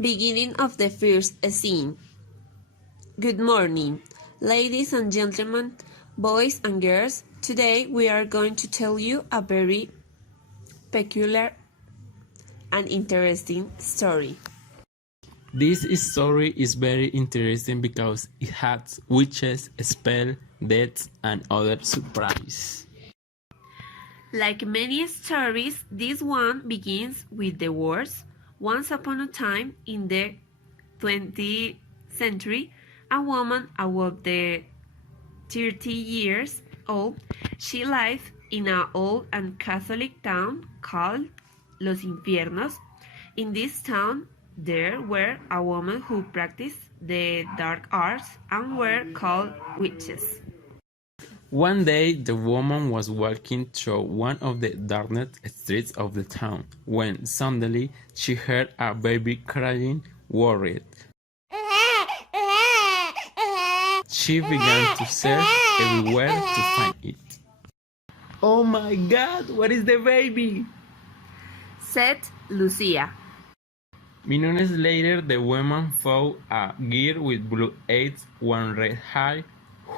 Beginning of the first scene. Good morning, ladies and gentlemen, boys and girls. Today we are going to tell you a very peculiar and interesting story. This story is very interesting because it has witches, spells, deaths, and other surprises. Like many stories, this one begins with the words, once upon a time in the 20th century, a woman about the 30 years old. She lived in an old and Catholic town called Los Infiernos. In this town, there were a woman who practiced the dark arts and were called witches. One day, the woman was walking through one of the darkest streets of the town when suddenly she heard a baby crying, worried. She began to search everywhere to find it. "Oh my God, what is the baby?" said Lucia. Minutes later, the woman found a girl with blue eyes, one red hair,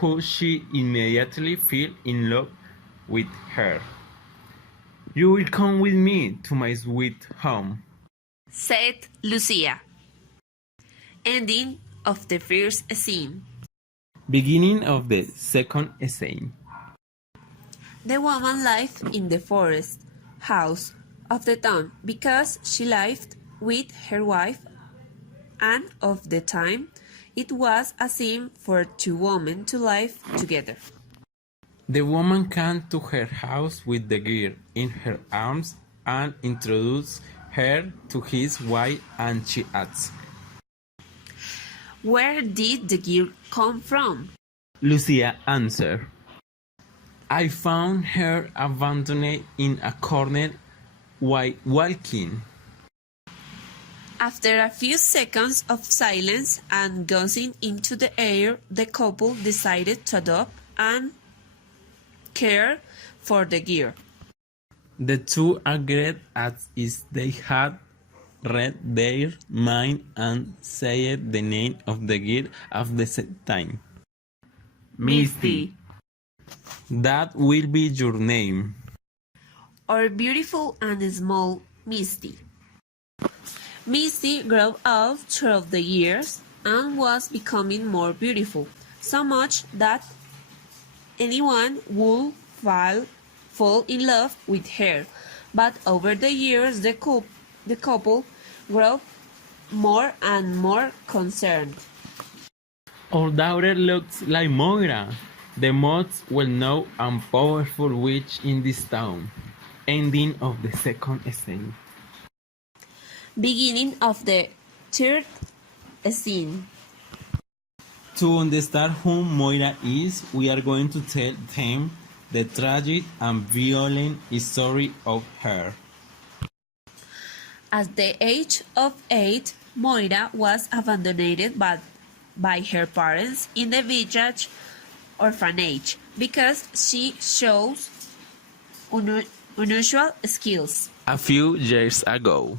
who she immediately fell in love with her. "You will come with me to my sweet home," said Lucia. Ending of the first scene. Beginning of the second scene. The woman lived in the forest house of the town because she lived with her wife, and of the time it was a sin for two women to live together. The woman came to her house with the girl in her arms and introduced her to his wife, and she asked, "Where did the girl come from?" Lucia answered, "I found her abandoned in a corner while walking." After a few seconds of silence and gazing into the air, the couple decided to adopt and care for the girl. The two agreed as if they had read their mind and said the name of the girl at the same time. Misty. "That will be your name." Our beautiful and small Misty. Misty grew up through the years and was becoming more beautiful, so much that anyone would fall in love with her. But over the years, the couple grew more and more concerned. "Our daughter looks like Moira, the most well-known and powerful witch in this town." Ending of the second scene. Beginning of the third scene. To understand who Moira is, we are going to tell them the tragic and violent story of her. At the age of 8, Moira was abandoned by her parents in the village orphanage because she shows unusual skills. A few years ago,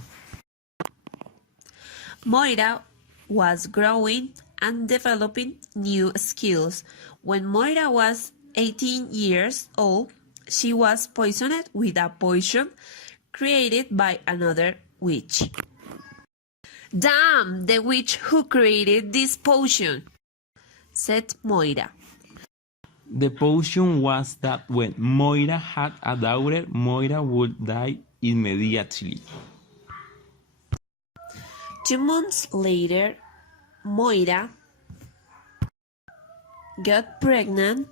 Moira was growing and developing new skills. When Moira was 18 years old, she was poisoned with a poison created by another witch. "Damn the witch who created this potion," said Moira. the potion was that when Moira had a daughter, Moira would die immediately. 2 months later, Moira got pregnant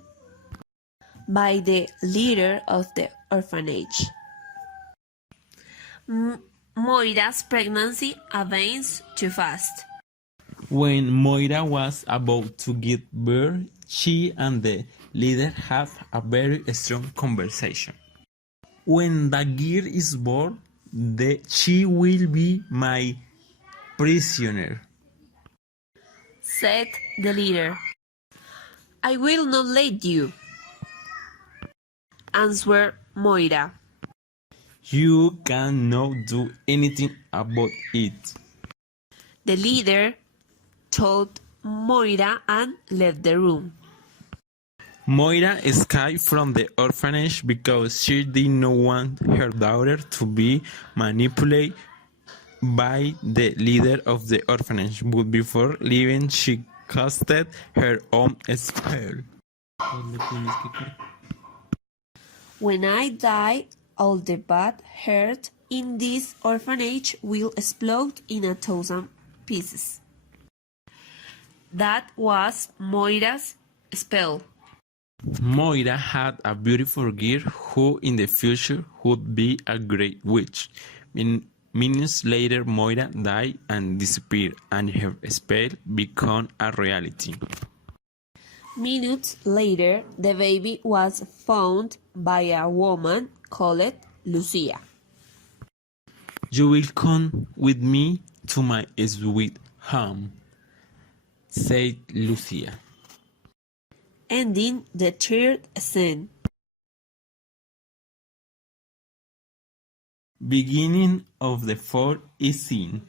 by the leader of the orphanage. Moira's pregnancy advanced too fast. When Moira was about to give birth, she and the leader had a very strong conversation. "When the girl is born, she will be my prisoner," said the leader. "I will not let you," answered Moira. "You cannot do anything about it." The leader told Moira and left the room. Moira escaped from the orphanage because she did not want her daughter to be manipulated by the leader of the orphanage, but before leaving she casted her own spell. When I die, all the bad heart in this orphanage will explode in 1,000 pieces. That was Moira's spell. Moira had a beautiful girl who in the future would be a great witch. Minutes later, Moira died and disappeared, and her spell became a reality. Minutes later, the baby was found by a woman called Lucia. You will come with me to my sweet home, said Lucia. Ending the third scene. Beginning of the fourth scene.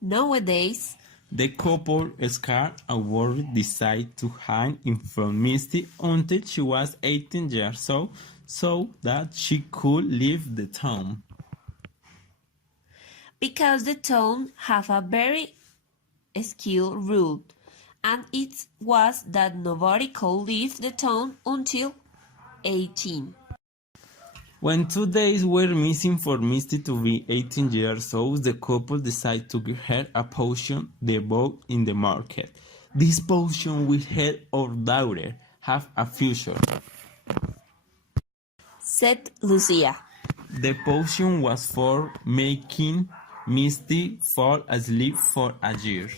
Nowadays, The couple, scared and worried, decided to hide in from Misty until she was 18 years old so that she could leave the town. because the town have a very skilled rule, and it was that nobody could leave the town until 18. When 2 days were missing for Misty to be 18 years old, the couple decided to give her a potion they bought in the market. This potion will help our daughter have a future, said Lucia. The potion was for making Misty fall asleep for a year.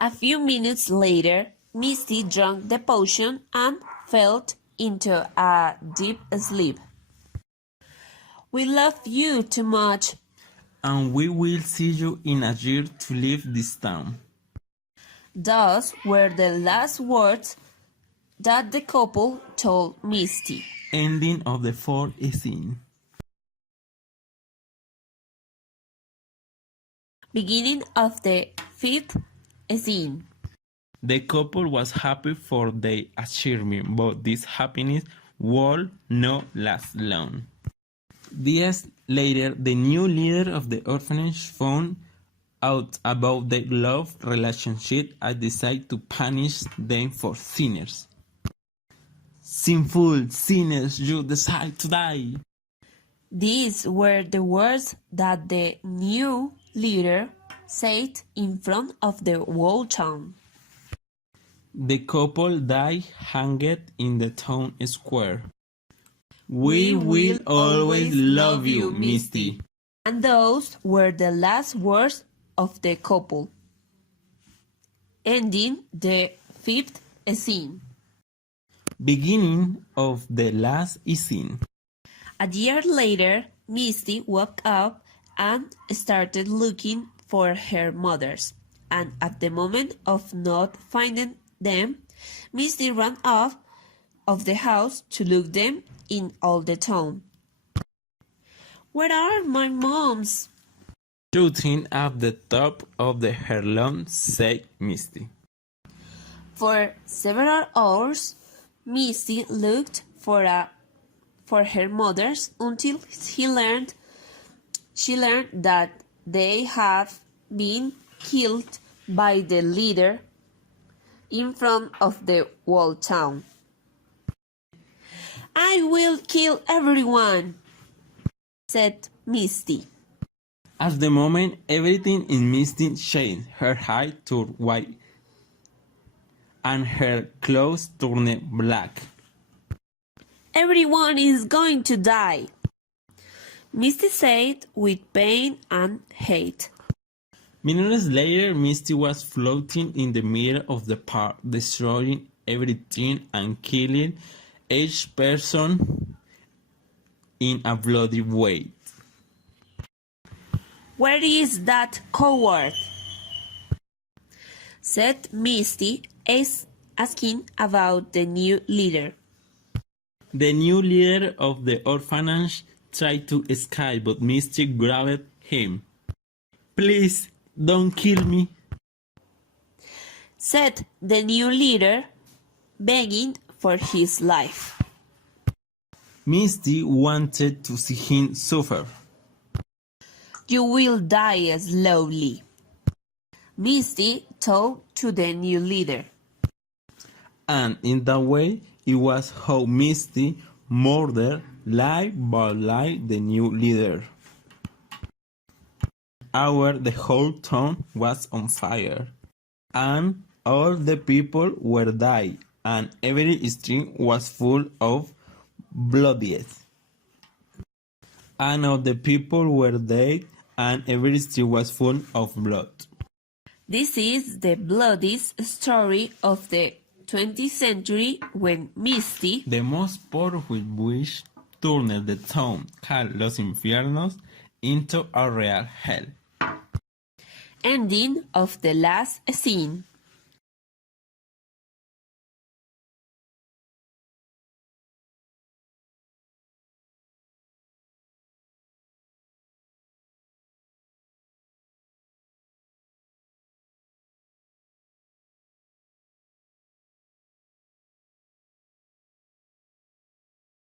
A few minutes later, Misty drank the potion and fell into a deep sleep. We love you too much, And we will see you in a year to leave this town. thus were the last words that the couple told Misty. Ending of the fourth scene. Beginning of the fifth scene. The couple was happy for their achievement, but this happiness would not last long. Years later, the new leader of the orphanage found out about their love relationship and decided to punish them for sinners. Sinful sinners, you decide to die. These were the words that the new leader said in front of the whole town. The couple died hanged in the town square. We will always love you, Misty. And those were the last words of the couple. Ending the fifth scene. Beginning of the last scene. A year later, Misty woke up and started looking for her mothers. And at the moment of not finding them, Misty ran off of the house to look them in all the town. Where are my moms? Shooting at the top of the her lawn, said Misty. For several hours, Misty looked for her mothers until she learned that they have been killed by the leader in front of the whole town. I will kill everyone, said Misty. At the moment, everything in Misty changed. Her hair turned white, and her clothes turned black. Everyone is going to die, Misty said with pain and hate. Minutes later, Misty was floating in the middle of the park, destroying everything and killing each person in a bloody way. Where is that coward? Said Misty, asking about the new leader. The new leader of the orphanage tried to escape, but Misty grabbed him. Please, Don't kill me, said the new leader, begging for his life. Misty wanted to see him suffer. You will die slowly, Misty told to the new leader. And in that way, it was how Misty murdered lie by lie the new leader. The whole town was on fire, and all the people were dead, and every street was full of blood. And all the people were dead, and every street was full of blood. This is the bloodiest story of the 20th century when Misty, The most powerful witch, turned the town called Los Infiernos into a real hell. ending of the last scene.